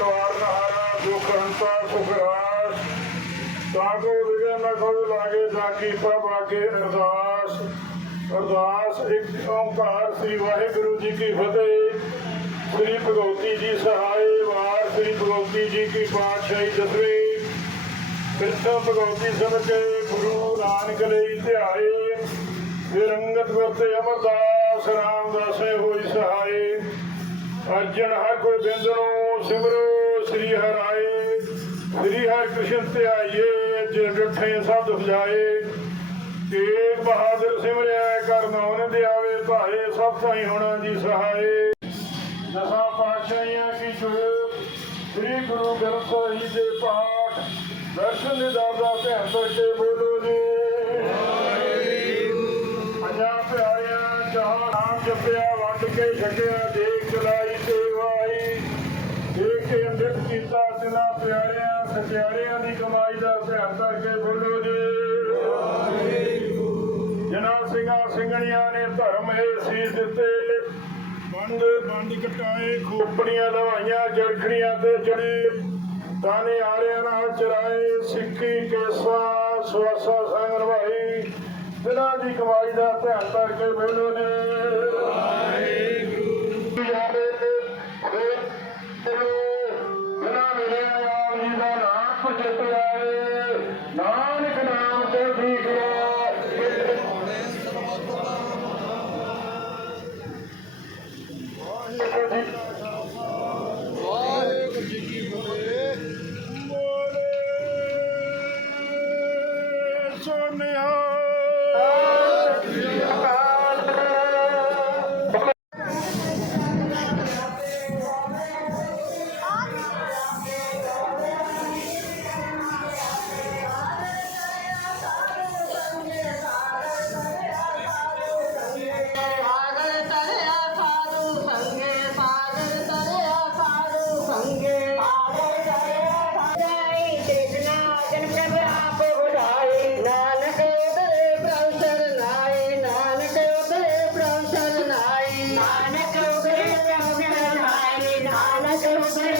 ਦੁਖ ਹੰਤਾ ਸੁਖ ਰਾਸ ਤਾਕੋ ਵਿਗਨ ਨ ਖੋਲ ਲਾਗੇ ਜਾ ਕੀ ਅਰਦਾਸ। ਅਰਦਾਸ, ਇੱਕ ਓੰਕਾਰ ਸ੍ਰੀ ਵਾਹਿਗੁਰੂ ਜੀ ਕੀ ਫਤਿਹ। ਸ੍ਰੀ ਭਗਵਤੀ ਜੀ ਸਹਾਇ ਵਾਰ ਸ੍ਰੀ ਭਗਵਤੀ ਜੀ ਕੀ ਪਾਤਸ਼ਾਹੀ ਦਸਵੇਂ ਕ੍ਰਿਸ਼ਨ ਭਗਵਤੀ ਸਭ ਗੁਰੂ ਨਾਨਕ ਲਈ ਧਿਆਏ। ਵਿਰੰਗਤ ਵਰਤੇ ਅਮਰਦਾਸ, ਰਾਮਦਾਸੇ ਹੋਈ ਸਹਾਏ। ਅਰਜਨ ਹਰ ਕੋਈ ਬਿੰਦ ਸਿਮਰੋ, ਸ੍ਰੀ ਹਰਾਏ ਸ੍ਰੀ ਹਰਿ ਕ੍ਰਿਸ਼ਨ ਧਿਆਈਏ, ਜਿ ਡਠੇ ਸਭ ਦੁਖ ਤੇਗ ਬਹਾਦਰ ਸਿਮਰਿਆ ਕਰਨ ਉਹਨੇ ਦਿਆਵੇ, ਭਾਏ ਸਭ ਸਾਈ ਹੋਣਾ ਜੀ ਸਹਾਏ। ਦਸਾਂ ਪਾਤਸ਼ਾਹੀਆਂ ਕੀ ਜੋਤ ਸ੍ਰੀ ਗੁਰੂ ਗ੍ਰੰਥ ਸਾਹਿਬ ਦੇ ਪਾਠ। ਦਰਸ਼ਨ ਦੇ ਦਾਦਾ ਭੈਣ ਕਰਕੇ ਬੋਲੋ ਜੀ। ਪੰਜਾਂ ਪਿਆਰਿਆਂ ਜਹਾਂ ਨਾਮ ਜਪਿਆ, ਵੰਡ ਕੇ ਛਕਿਆ, ਦੇਖ ਚਲਾਈ ਸੇਵਾਈ ਦੇਖ ਕੇ ਅੰਮ੍ਰਿਤ ਕੀਤਾ ਤਿਨਾ ਸਚਿਆਰਿਆਂ ਦੀ ਕਮਾਈ ਦਾ ਭੈਣ ਕਰਕੇ ਬੋਲੋ ਜੀ। ਜਿਨ੍ਹਾਂ ਸਿੰਘਾਂ ਸਿੰਘਣੀਆਂ ਨੇ ਧਰਮ ਇਹ ਸੀਸ ਦਿੱਤੇ। ਬੰਦ ਬੰਦ ਕਟਾਏ, ਖੋਪੜੀਆਂ ਲਵਾਈਆਂ, ਜਰਖੜੀਆਂ ਤੇ ਚੜੀ। ਤਾਨੇ ਆਰਿਆਂ ਨਾਲ ਚਰਾਏ ਸਿੱਖੀ, ਕੇਸਾ, ਸਵਾਸਾ ਸੰਗ ਨਿਭਾਈ ਦਿਲਾਂ ਦੀ ਕਮਾਈ ਦਾ ਧਿਆਨ ਕਰਕੇ ਬੋਲੋ ਨੇ Deus é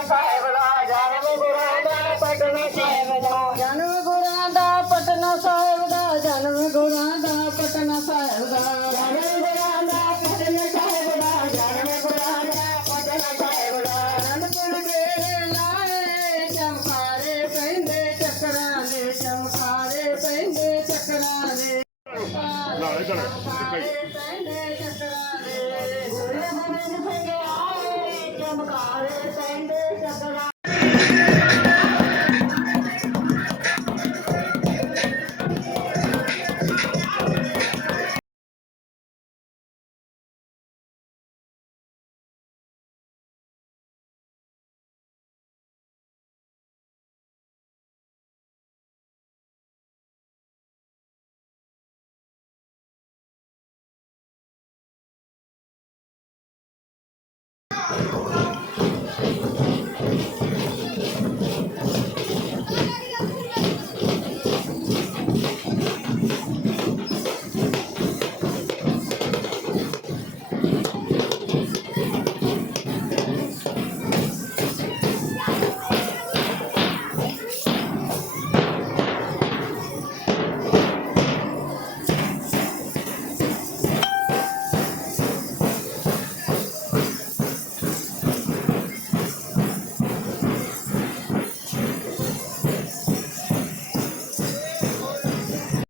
I'm sorry. ਇਧਰ ਚਮਕਾਰੇ ਪੈਂਦੇ ਚੱਕਰਾ